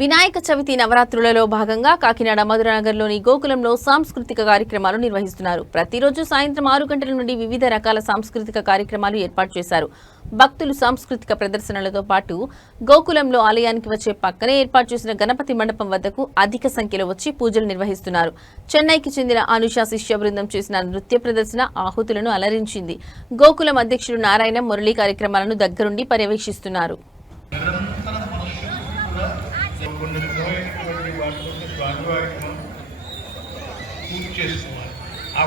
వినాయక చవితి నవరాత్రులలో భాగంగా కాకినాడ మధురనగర్లోని గోకులంలో సాంస్కృతిక కార్యక్రమాలు నిర్వహిస్తున్నారు. ప్రతిరోజు సాయంత్రం ఆరు గంటల నుండి వివిధ రకాల సాంస్కృతిక కార్యక్రమాలు ఏర్పాటు చేశారు. భక్తులు సాంస్కృతిక ప్రదర్శనలతో పాటు గోకులంలో ఆలయానికి వచ్చే పక్కనే ఏర్పాటు చేసిన గణపతి మండపం వద్దకు అధిక సంఖ్యలో వచ్చి పూజలు నిర్వహిస్తున్నారు. చెన్నైకి చెందిన అనుష శిష్య బృందం చేసిన నృత్య ప్రదర్శన ఆహుతులను అలరించింది. గోకులం అధ్యక్షుడు నారాయణ మురళీ కార్యక్రమాలను దగ్గరుండి పర్యవేక్షిస్తున్నారు. పదకొండు విధమైనటువంటి వాటి కోసం స్వామివారికి మనం పూజ చేసుకోవాలి ఆ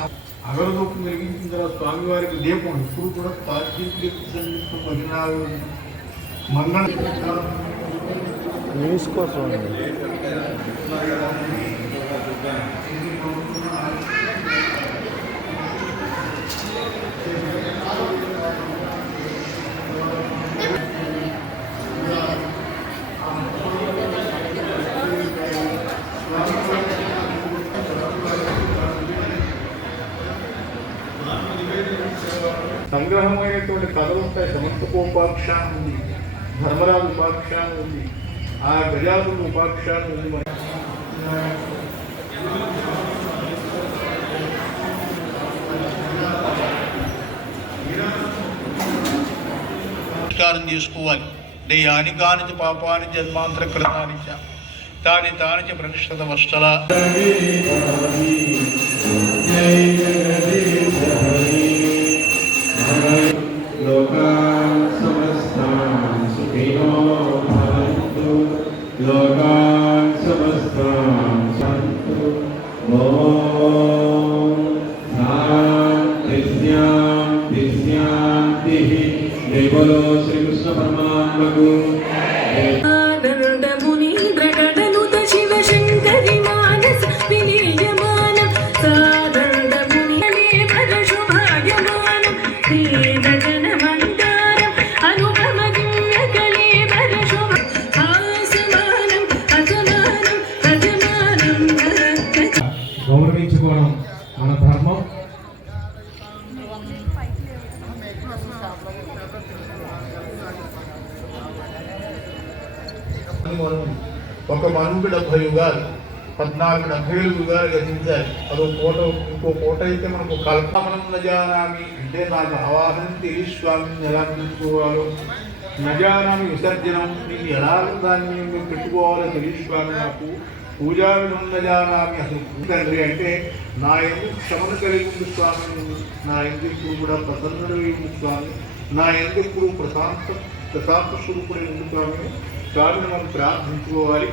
అగరదొప్పు వెలిగించిన తర్వాత స్వామివారికి దీపం ఇప్పుడు కూడా పార్టీకి భజనాలు మంగళ న్యూస్ కోసం సంగ్రహమైనటువంటి కథలు ఉంటాయి. సమంతకోపాఖ్యానం ఉంది. ధర్మరాజు ఉపాఖ్యానం ఉంది. ఆ గజాసుడు ఉపాఖ్యానం ఉంది మన నమస్కారం చేసుకోవాలి. డే యాని కాని పాపాని జన్మాంతర కృతాని చ. తాని తాని చ ప్రతిష్ఠత लोकान् समस्तान् सन्तु ॐ शान्ति शान्ति शान्तिः जय మన ధర్మం. ఒక మనుగు డెబ్బై యుగాలు పద్నాలుగు డెబ్బై ఏడు యుగాలు గతించాలి అదో పూట ఇంకో పూట అయితే మనకు కల్పమనం నజానామి అంటే నాకు ఆవాహనం తెలియ స్వామిని ఎలా తీసుకోవాలో నజానామి విసర్జనం నేను ఎలా దాన్ని పెట్టుకోవాలో తెలియ స్వామి నాకు. పూజా విధం అసలు తండ్రి అంటే నా ఎందుకు క్షమను కలిగి ఉంది స్వామి నా ఎందుకు కూడా ప్రసన్నుడు ఉంది స్వామి నా ఎందుకు ప్రశాంత ప్రశాంత స్వరూపుడే ఉంది స్వామి. స్వామిని మనం ప్రార్థించుకోవాలి.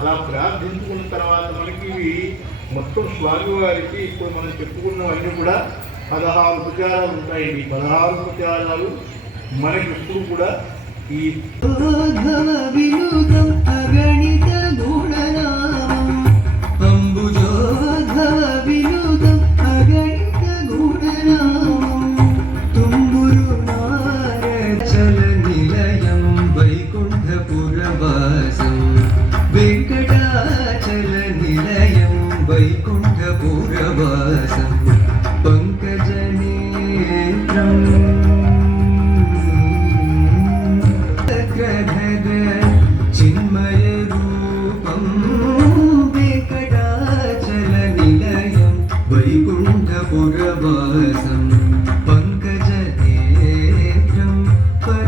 అలా ప్రార్థించుకున్న తర్వాత మనకి ఇవి మొత్తం స్వామివారికి ఇప్పుడు మనం చెప్పుకున్నవన్నీ కూడా పదహారు ఉపచారాలు ఉంటాయి. ఈ పదహారు ఉపచారాలు మనకి ఎప్పుడు కూడా ఈ पुरवासं पङ्कजनेत्रम् तत्र चिन्मयरूपं मे वैकुण्ठपुरवासम्